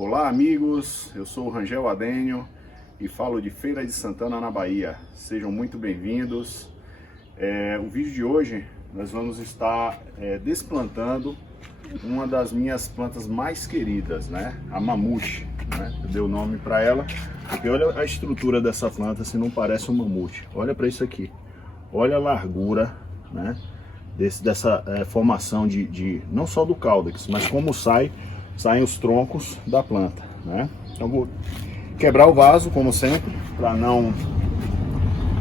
Olá amigos, eu sou o Rangel Adênio e falo de Feira de Santana na Bahia. Sejam muito bem-vindos. O vídeo de hoje nós vamos estar desplantando uma das minhas plantas mais queridas, né? A mamute, né? Eu dei o nome para ela porque olha a estrutura dessa planta, se não parece um mamute. Olha para isso aqui, olha a largura, né? Dessa formação de não só do caudex, mas como saem os troncos da planta, né? Então vou quebrar o vaso como sempre, para não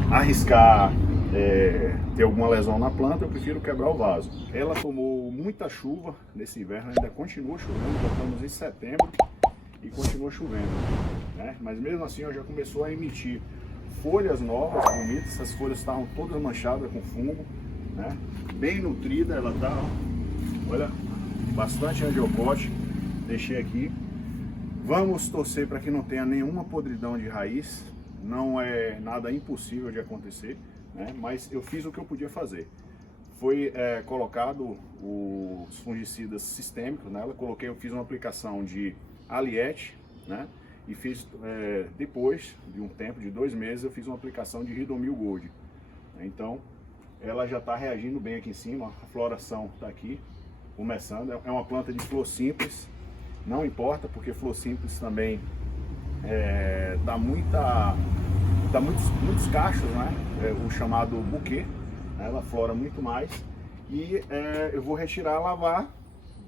arriscar ter alguma lesão na planta. Eu prefiro quebrar o vaso. Ela tomou muita chuva nesse inverno, ainda continua chovendo, já estamos em setembro e continua chovendo, né? Mas mesmo assim já começou a emitir folhas novas, bonitas. Essas folhas estavam todas manchadas com fungo, né? Bem nutrida ela tá, ó. Olha, bastante angiopote. Deixei aqui. Vamos torcer para que não tenha nenhuma podridão de raiz. Não é nada impossível de acontecer, né? Mas eu fiz o que eu podia fazer. Foi colocado os fungicidas sistêmicos nela. Eu fiz uma aplicação de Aliette, né? E fiz depois de um tempo de 2 meses eu fiz uma aplicação de Ridomil Gold. Então ela já está reagindo bem aqui em cima. A floração está aqui começando. É uma planta de flor simples. Não importa, porque flor simples também dá muitos cachos, né? O chamado buquê, né? Ela flora muito mais. E eu vou retirar, lavar.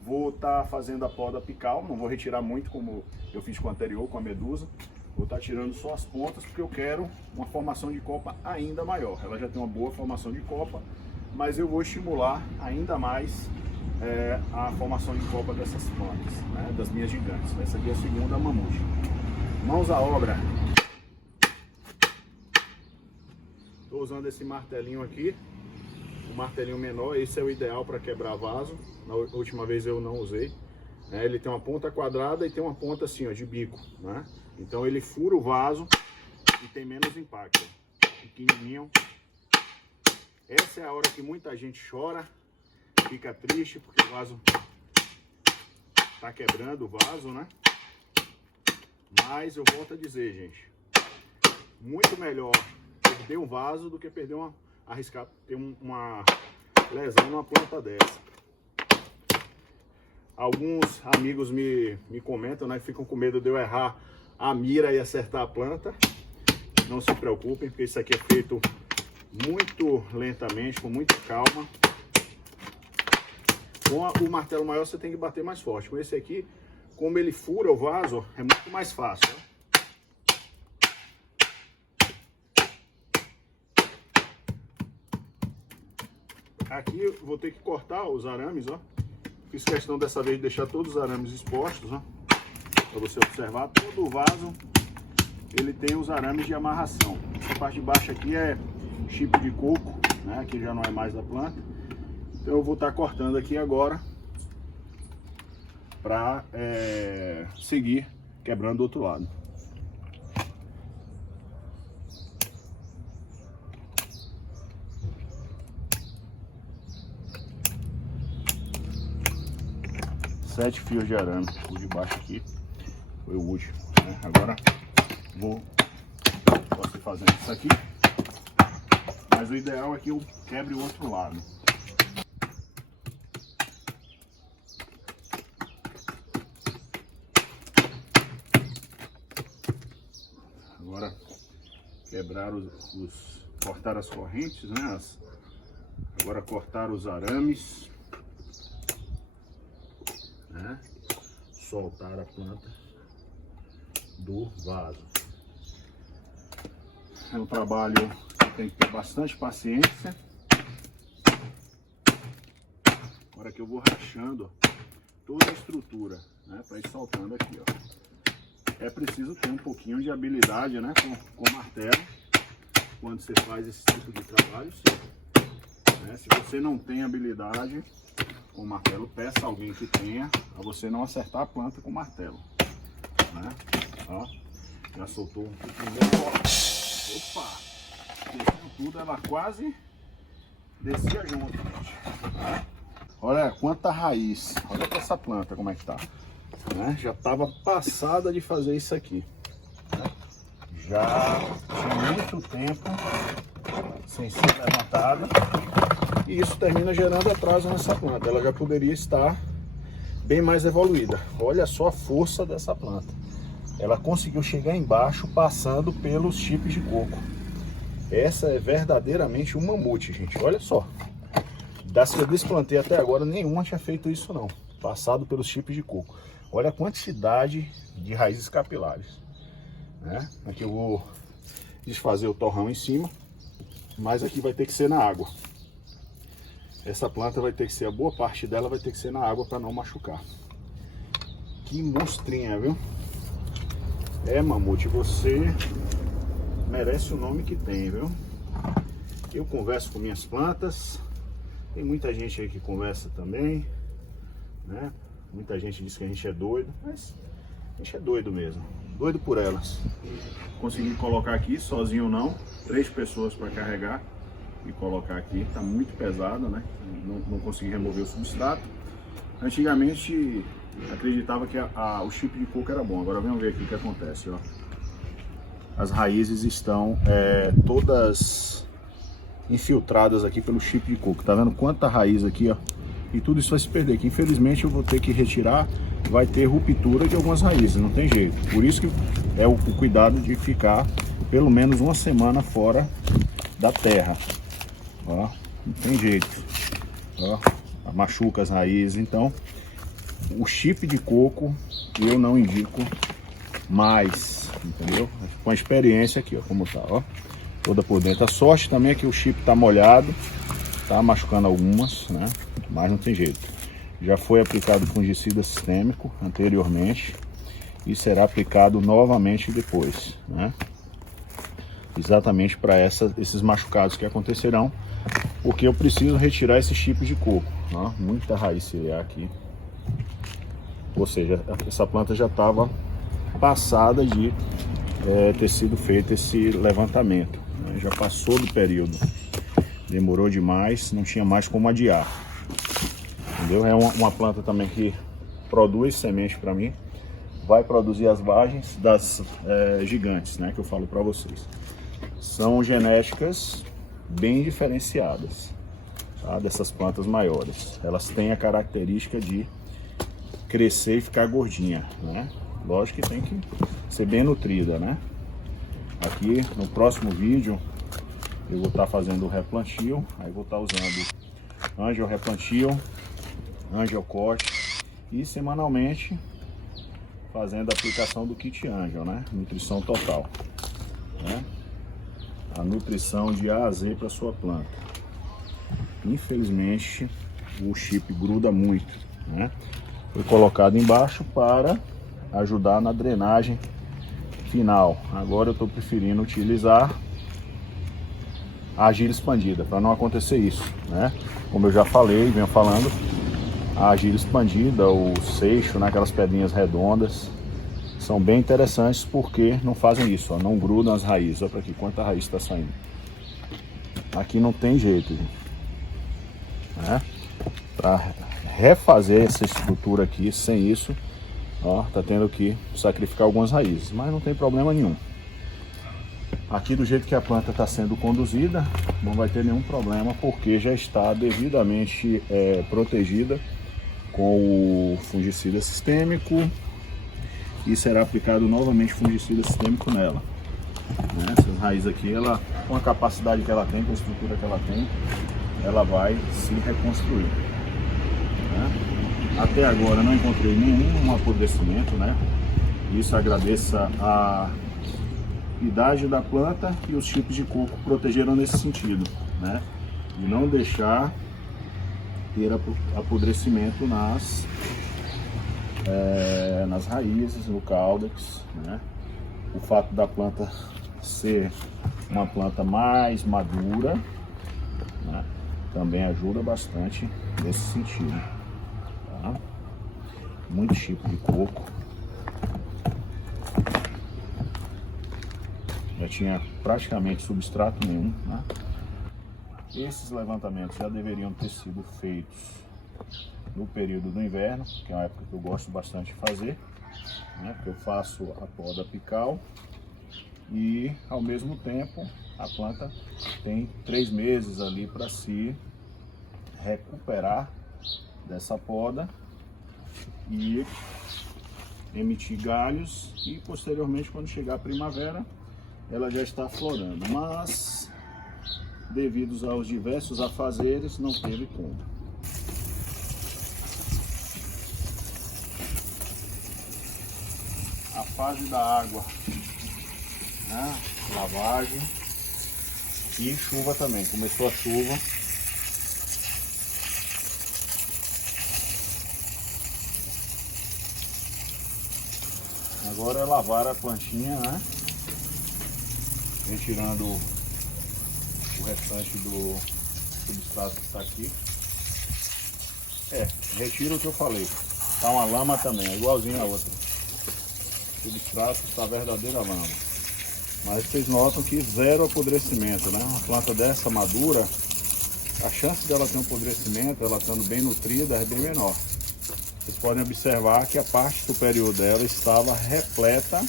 Vou estar fazendo a poda apical. Não vou retirar muito como eu fiz com a anterior, com a medusa. Vou estar tirando só as pontas, porque eu quero uma formação de copa ainda maior. Ela já tem uma boa formação de copa, mas eu vou estimular ainda mais a formação de copa dessas plantas, né, das minhas gigantes. Essa aqui é a segunda mamute. Mãos à obra. Estou usando esse martelinho aqui, o martelinho menor. Esse é o ideal para quebrar vaso. Na última vez eu não usei. Ele tem uma ponta quadrada e tem uma ponta assim, ó, de bico, né? Então ele fura o vaso e tem menos impacto. Pequenininho. Essa é a hora que muita gente chora, fica triste porque o vaso tá quebrando o vaso, né? Mas eu volto a dizer, gente, muito melhor perder um vaso do que arriscar ter uma lesão numa planta dessa. Alguns amigos me comentam, né? Ficam com medo de eu errar a mira e acertar a planta. Não se preocupem, porque isso aqui é feito muito lentamente, com muita calma. Com o martelo maior você tem que bater mais forte. Com esse aqui, como ele fura o vaso, é muito mais fácil, ó. Aqui eu vou ter que cortar os arames, ó. Fiz questão dessa vez de deixar todos os arames expostos, ó, para você observar. Todo o vaso ele tem os arames de amarração. Essa parte de baixo aqui é chip de coco, né? Aqui já não é mais da planta. Então eu vou estar cortando aqui agora para seguir quebrando do outro lado. Sete fios de arame. O de baixo aqui foi o último, né? Agora posso ir fazendo isso aqui, mas o ideal é que eu quebre o outro lado. Agora quebrar cortar as correntes, né? Agora cortar os arames, né? Soltar a planta do vaso. É um trabalho que tem que ter bastante paciência. Agora que eu vou rachando toda a estrutura, né? Para ir soltando aqui, ó. É preciso ter um pouquinho de habilidade, né? Com martelo, quando você faz esse tipo de trabalho, sim, né? Se você não tem habilidade com martelo, peça alguém que tenha, para você não acertar a planta com martelo, né? Ó, já soltou um pouquinho. Opa! Desceu tudo, ela quase descia junto, gente. Olha quanta raiz. Olha pra essa planta como é que tá. né? Já estava passada de fazer isso aqui, né? Já tinha muito tempo sem ser levantada, e isso termina gerando atraso nessa planta. Ela já poderia estar bem mais evoluída. Olha só a força dessa planta. Ela conseguiu chegar embaixo passando pelos chips de coco. Essa é verdadeiramente um mamute, gente. Olha só. Das que eu desplantei até agora, nenhuma tinha feito isso não. Passado pelos chips de coco. Olha a quantidade de raízes capilares, né? Aqui eu vou desfazer o torrão em cima, mas aqui vai ter que ser na água. Essa planta vai ter que ser, a boa parte dela vai ter que ser na água para não machucar. Que monstrinha, viu? É, mamute, você merece o nome que tem, viu? Eu converso com minhas plantas, tem muita gente aí que conversa também, né? Muita gente diz que a gente é doido, mas a gente é doido mesmo, doido por elas. Consegui colocar aqui, sozinho não, 3 pessoas para carregar e colocar aqui. Tá muito pesado, né? Não consegui remover o substrato. Antigamente acreditava que o chip de coco era bom. Agora vamos ver aqui o que acontece, ó. As raízes estão todas infiltradas aqui pelo chip de coco. Tá vendo quanta raiz aqui, ó? E tudo isso vai se perder aqui. Infelizmente eu vou ter que retirar. Vai ter ruptura de algumas raízes, não tem jeito. Por isso que é o cuidado de ficar pelo menos uma semana fora da terra. Ó, não tem jeito. Ó, machuca as raízes. Então, o chip de coco eu não indico mais, entendeu? Com a experiência aqui, ó, como tá, ó. Toda por dentro. A sorte também é que o chip tá molhado, tá machucando algumas, né? Mas não tem jeito. Já foi aplicado fungicida sistêmico anteriormente e será aplicado novamente depois, né? Exatamente para esses machucados que acontecerão, porque eu preciso retirar esses chips de coco, ó, muita raiz ciliar aqui. Ou seja, essa planta já estava passada de ter sido feito esse levantamento, né? Já passou do período, demorou demais, não tinha mais como adiar. Entendeu? É uma planta também que produz semente para mim, vai produzir as vagens das gigantes, né, que eu falo para vocês. São genéticas bem diferenciadas, tá, dessas plantas maiores. Elas têm a característica de crescer e ficar gordinha, né? Lógico que tem que ser bem nutrida, né? Aqui no próximo vídeo eu vou estar fazendo o replantio, aí vou estar usando Angel Replantio, Angel Corte e semanalmente fazendo a aplicação do kit Angel, né? Nutrição total, né? A nutrição de A a Z para sua planta. Infelizmente o chip gruda muito, né? Foi colocado embaixo para ajudar na drenagem final. Agora eu estou preferindo utilizar a argila expandida para não acontecer isso, né? Como eu já falei, venho falando, a argila expandida, o seixo, né, aquelas pedrinhas redondas, são bem interessantes porque não fazem isso, ó, não grudam as raízes. Olha para aqui quanta raiz está saindo. Aqui não tem jeito, né? Para refazer essa estrutura aqui sem isso, ó, tá tendo que sacrificar algumas raízes, mas não tem problema nenhum. Aqui do jeito que a planta está sendo conduzida, não vai ter nenhum problema porque já está devidamente protegida com o fungicida sistêmico e será aplicado novamente fungicida sistêmico nela, né? Essas raízes aqui, ela, com a capacidade que ela tem, com a estrutura que ela tem, ela vai se reconstruir, né? Até agora não encontrei nenhum apodrecimento, né? Isso agradeça a idade da planta e os chips de coco protegeram nesse sentido, né? E não deixar ter apodrecimento nas raízes, no caudex, né? O fato da planta ser uma planta mais madura, né, também ajuda bastante nesse sentido, tá? Muito chip de coco. Já tinha praticamente substrato nenhum, né? Esses levantamentos já deveriam ter sido feitos no período do inverno, que é uma época que eu gosto bastante de fazer, né? Porque eu faço a poda apical e ao mesmo tempo a planta tem 3 meses ali para se recuperar dessa poda e emitir galhos, e posteriormente, quando chegar a primavera, ela já está florando, mas devido aos diversos afazeres não teve como. A fase da água, né? Lavagem e chuva também, começou a chuva. Agora é lavar a plantinha, né? Retirando o restante do substrato que está aqui. Retira o que eu falei. Tá uma lama também, é igualzinho a outra. O substrato está verdadeira lama. Mas vocês notam que zero apodrecimento, né? Uma planta dessa madura, a chance dela ter um apodrecimento, ela estando bem nutrida, é bem menor. Vocês podem observar que a parte superior dela estava repleta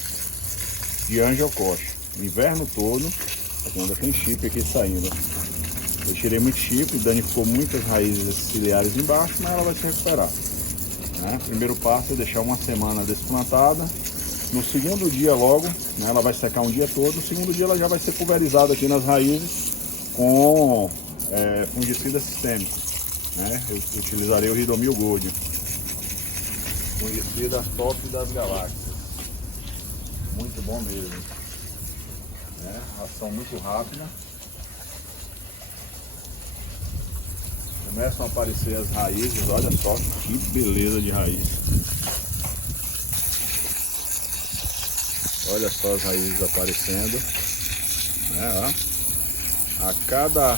de angiococha. O inverno todo, ainda tem chip aqui saindo. Eu tirei muito chip, danificou muitas raízes ciliares embaixo, mas ela vai se recuperar, né? Primeiro passo é deixar uma semana desplantada. No segundo dia logo, né, ela vai secar um dia todo. No segundo dia ela já vai ser pulverizada aqui nas raízes com fungicida sistêmico, né? Eu utilizarei o Ridomil Gold, fungicida top das galáxias, muito bom mesmo, né? Ação muito rápida. Começam a aparecer as raízes, olha só que beleza de raiz. Olha só as raízes aparecendo, né? Ó. A cada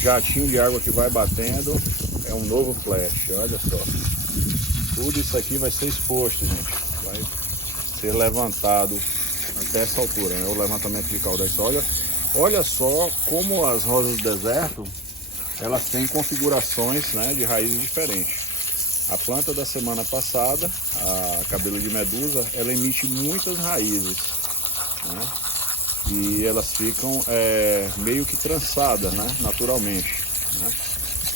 jatinho de água que vai batendo é um novo flash, olha só. Tudo isso aqui vai ser exposto, gente. Vai ser levantado até essa altura, né? O levantamento de caudais. Olha só como as rosas do deserto, elas têm configurações, né, de raízes diferentes. A planta da semana passada, a cabelo de medusa, ela emite muitas raízes, né? E elas ficam meio que trançadas, né? Naturalmente, né?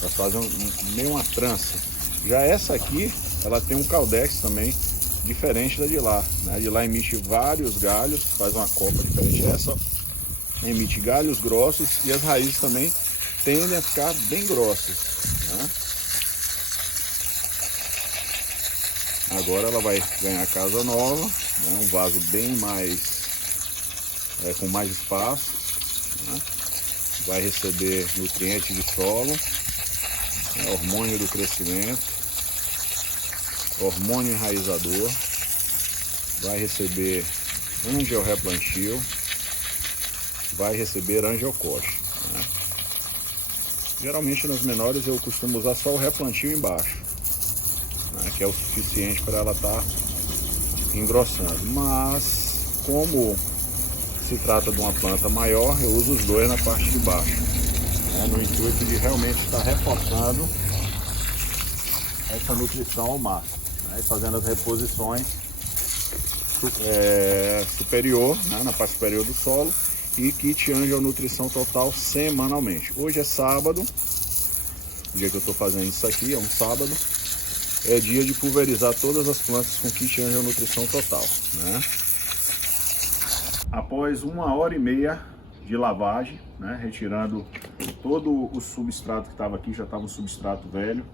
Elas fazem meio uma trança. Já essa aqui, ela tem um caudex também diferente da de lá, né? A de lá emite vários galhos, faz uma copa diferente. Essa emite galhos grossos e as raízes também tendem a ficar bem grossas, né? Agora ela vai ganhar casa nova, né? Um vaso bem mais, com mais espaço, né? Vai receber nutrientes de solo, né? Hormônio do crescimento, hormônio enraizador, vai receber angiorreplantio, vai receber angiococha, né? Geralmente nas menores eu costumo usar só o replantio embaixo, né, que é o suficiente para ela estar engrossando. Mas como se trata de uma planta maior, eu uso os dois na parte de baixo, né, no intuito de realmente estar reforçando essa nutrição ao máximo, né, fazendo as reposições superior, né, na parte superior do solo, e kit angionutrição total semanalmente. Hoje é sábado, o dia que eu estou fazendo isso aqui é um sábado, é dia de pulverizar todas as plantas com kit angionutrição total, né? Após 1h30 de lavagem, né, retirando todo o substrato que estava aqui, já estava um substrato velho,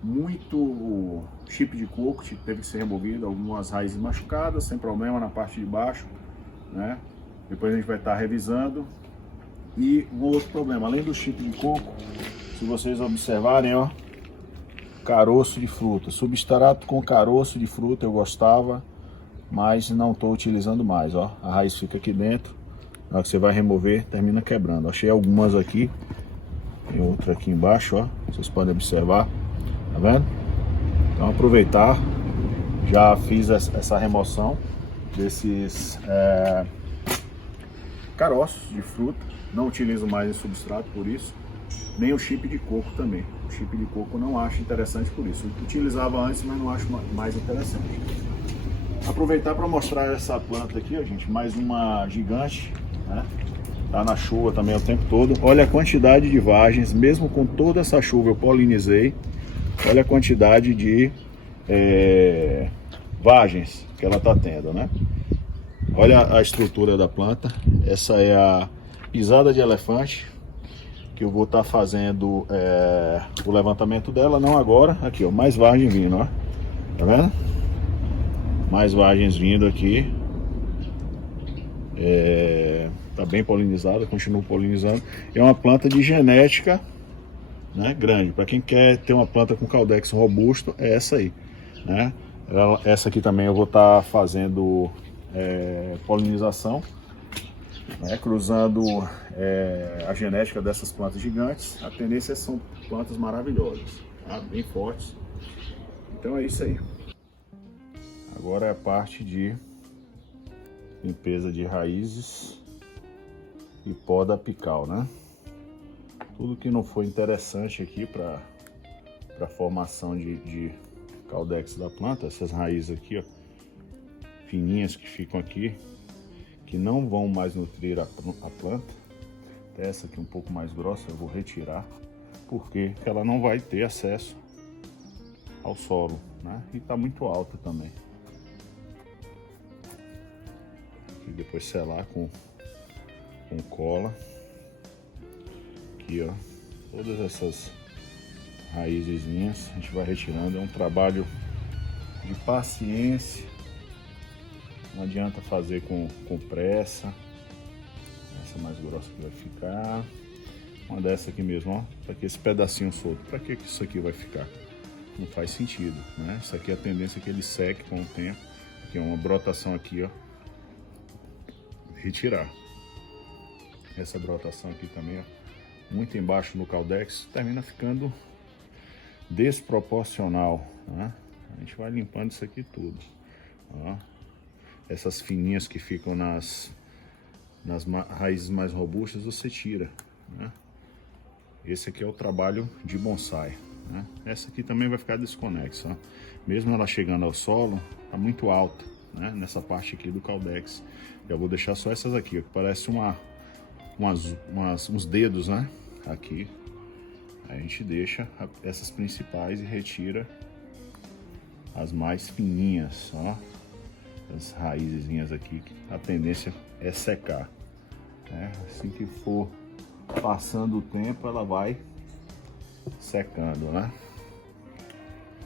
muito chip de coco teve que ser removido, algumas raízes machucadas, sem problema na parte de baixo, né? Depois a gente vai estar revisando. E um outro problema, além do chip de coco, se vocês observarem, ó, caroço de fruta, substrato com caroço de fruta eu gostava, mas não estou utilizando mais, ó. A raiz fica aqui dentro, na hora que você vai remover, termina quebrando. Achei algumas aqui, tem outra aqui embaixo, ó, vocês podem observar, tá vendo? Então aproveitar, já fiz essa remoção desses caroços de fruta, não utilizo mais em substrato por isso, nem o chip de coco também. O chip de coco não acho interessante por isso. Eu utilizava antes, mas não acho mais interessante. Aproveitar para mostrar essa planta aqui, ó, gente, mais uma gigante, né? Tá na chuva também o tempo todo. Olha a quantidade de vagens, mesmo com toda essa chuva eu polinizei. Olha a quantidade de vagens que ela tá tendo, né? Olha a estrutura da planta. Essa é a pisada de elefante, que eu vou estar fazendo o levantamento dela, não agora. Aqui, ó, mais vagem vindo, ó. Tá vendo? Mais vagens vindo aqui. Tá bem polinizada, continua polinizando. É uma planta de genética, né, grande. Para quem quer ter uma planta com caldex robusto, é essa aí, né? Essa aqui também eu vou estar fazendo polinização, né, cruzando a genética dessas plantas gigantes. A tendência são plantas maravilhosas, tá? Bem fortes. Então é isso aí. Agora é a parte de limpeza de raízes e poda apical, né? Tudo que não foi interessante aqui para a formação de caldex da planta, essas raízes aqui, ó, fininhas que ficam aqui, que não vão mais nutrir a planta. Até essa aqui um pouco mais grossa eu vou retirar, porque ela não vai ter acesso ao solo, né? E tá muito alta também. E depois selar com cola. Aqui, ó, todas essas raizezinhas a gente vai retirando. É um trabalho de paciência, não adianta fazer com pressa. Essa mais grossa que vai ficar, uma dessa aqui mesmo, ó, tá aqui esse pedacinho solto. Para que isso aqui vai ficar? Não faz sentido, né? Isso aqui é a tendência que ele seque com o tempo. Aqui é uma brotação aqui, ó, retirar essa brotação aqui também, ó, muito embaixo no caldex, termina ficando desproporcional, né? A gente vai limpando isso aqui tudo, ó. Essas fininhas que ficam nas raízes mais robustas você tira, né? Esse aqui é o trabalho de bonsai, né? Essa aqui também vai ficar desconexa, ó. Mesmo ela chegando ao solo, tá muito alta, né? Nessa parte aqui do caldex. Eu vou deixar só essas aqui, ó, que parece uns dedos, né? Aqui. Aí a gente deixa essas principais e retira as mais fininhas, ó. As raizinhas aqui, a tendência é secar, né? Assim que for passando o tempo, ela vai secando, né?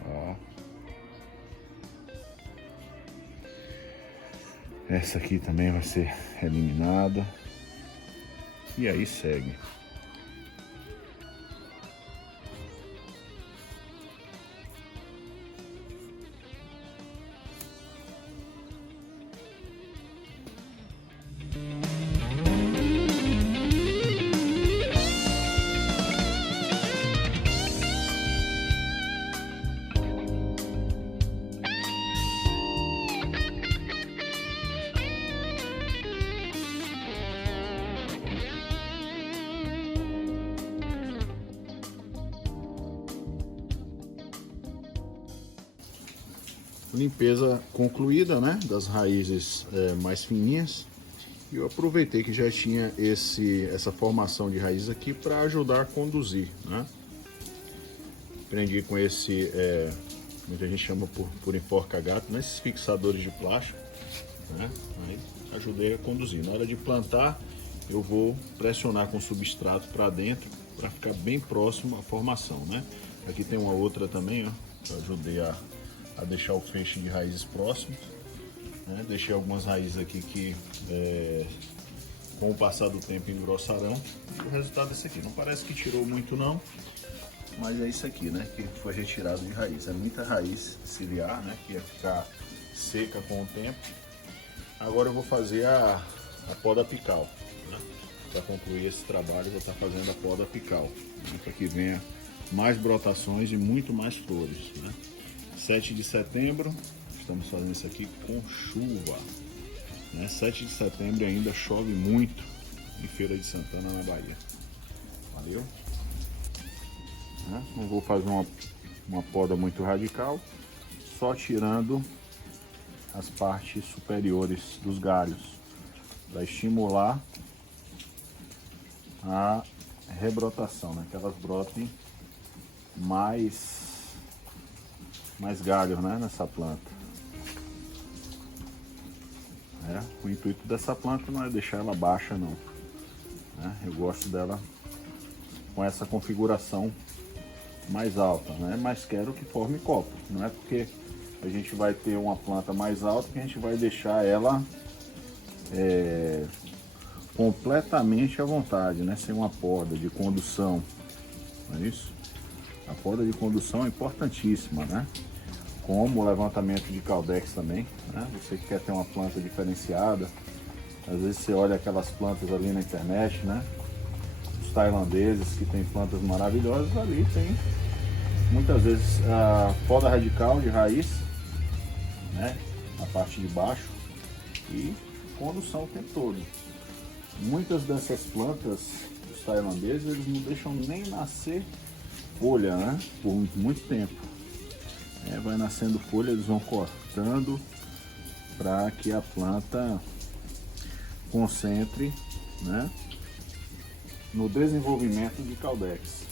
Ó. Essa aqui também vai ser eliminada. E aí segue. Limpeza concluída, né, das raízes mais fininhas. E eu aproveitei que já tinha essa formação de raiz aqui para ajudar a conduzir, né? Prendi com esse, muita gente chama por enforca-gato, né, esses fixadores de plástico, né? Aí ajudei a conduzir. Na hora de plantar, eu vou pressionar com substrato para dentro para ficar bem próximo à formação, né? Aqui tem uma outra também, ó, que eu ajudei a deixar o feixe de raízes próximos, né? Deixei algumas raízes aqui que com o passar do tempo engrossarão. E o resultado é esse aqui. Não parece que tirou muito não, mas é isso aqui, né, que foi retirado de raiz. É muita raiz ciliar, né, que ia ficar seca com o tempo. Agora eu vou fazer a poda apical, né? Para concluir esse trabalho, eu vou estar fazendo a poda apical, né, para que venha mais brotações e muito mais flores, né? 7 de setembro, estamos fazendo isso aqui com chuva, né? 7 de setembro ainda chove muito em Feira de Santana, na Bahia. Valeu? né? Não vou fazer uma poda muito radical, só tirando as partes superiores dos galhos, para estimular a rebrotação, né? Que elas brotem mais galhos, né? Nessa planta. O intuito dessa planta não é deixar ela baixa, não, né? Eu gosto dela com essa configuração mais alta, né? Mas quero que forme copo, não é porque a gente vai ter uma planta mais alta que a gente vai deixar ela completamente à vontade, né? Sem uma poda de condução, não é isso? A poda de condução é importantíssima, né? Como o levantamento de Caldex também, né? Você que quer ter uma planta diferenciada, às vezes você olha aquelas plantas ali na internet, né? Os tailandeses que tem plantas maravilhosas, ali tem muitas vezes a poda radical de raiz, né? Na parte de baixo e condução o tempo todo. Muitas dessas plantas dos tailandeses, eles não deixam nem nascer folha, né? Por muito tempo. Vai nascendo folha, eles vão cortando para que a planta concentre, né, no desenvolvimento de Caldex.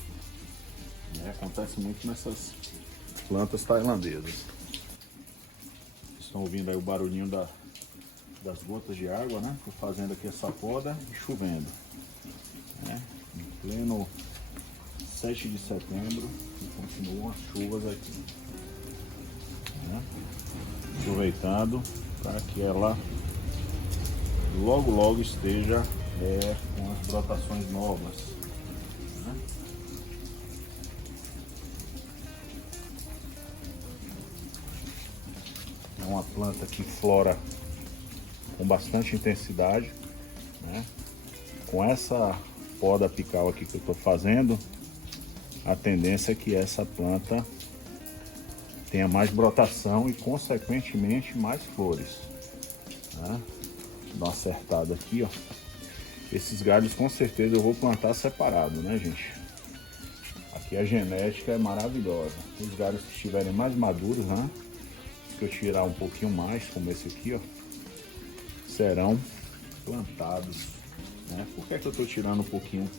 Acontece muito nessas plantas tailandesas. Estão ouvindo aí o barulhinho das gotas de água, né? Estou fazendo aqui essa poda e chovendo, né? Em pleno 7 de setembro e continuam as chuvas aqui, né? Aproveitando para que ela logo esteja com as brotações novas, né? É uma planta que flora com bastante intensidade, né? Com essa poda apical aqui que eu estou fazendo, a tendência é que essa planta tenha mais brotação e consequentemente mais flores, né? Dá uma acertada aqui, ó. Esses galhos com certeza eu vou plantar separado, né, gente? Aqui a genética é maravilhosa. Os galhos que estiverem mais maduros, né, que eu tirar um pouquinho mais, como esse aqui, ó, serão plantados, né? Por que eu tô tirando um pouquinho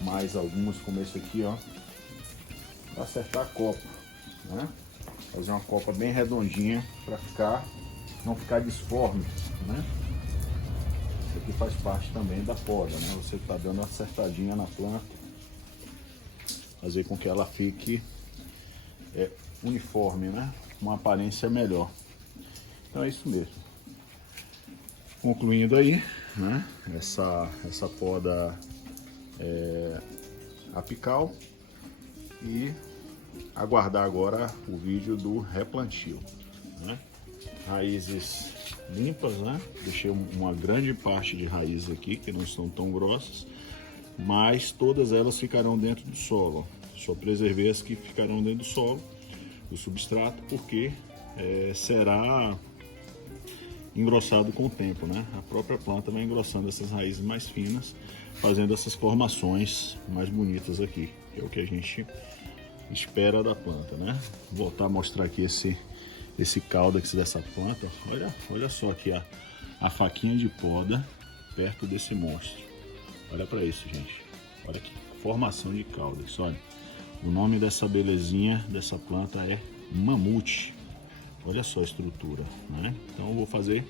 mais alguns, como esse aqui, ó? Para acertar a copa, né? Fazer uma copa bem redondinha para não ficar disforme, né? Isso aqui faz parte também da poda, né? Você tá dando uma acertadinha na planta, fazer com que ela fique uniforme, né? Uma aparência melhor. Então é isso mesmo. Concluindo aí, né? Essa poda apical, e aguardar agora o vídeo do replantio, né? Raízes limpas, né? Deixei uma grande parte de raízes aqui que não estão tão grossas, mas todas elas ficarão dentro do solo. Só preservei as que ficarão dentro do solo, do substrato, porque será engrossado com o tempo, né? A própria planta vai engrossando essas raízes mais finas, fazendo essas formações mais bonitas aqui, que é o que a gente espera da planta, né? Vou voltar a mostrar aqui esse caudex dessa planta. Olha só aqui a faquinha de poda perto desse monstro. Olha para isso, gente. Olha aqui, formação de caudex. Olha, o nome dessa belezinha dessa planta é mamute. Olha só a estrutura, né? Então eu vou fazer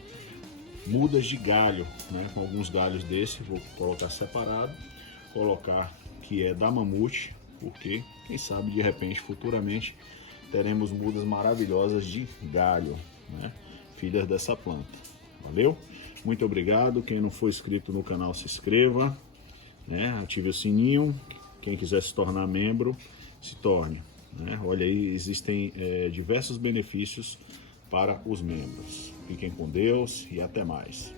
mudas de galho, né? Com alguns galhos desse, vou colocar separado, colocar que é da mamute, porque quem sabe de repente futuramente teremos mudas maravilhosas de galho, né? Filhas dessa planta. Valeu? Muito obrigado. Quem não for inscrito no canal, se inscreva, né? Ative o sininho. Quem quiser se tornar membro, se torne, né? Olha aí, existem diversos benefícios para os membros. Fiquem com Deus e até mais.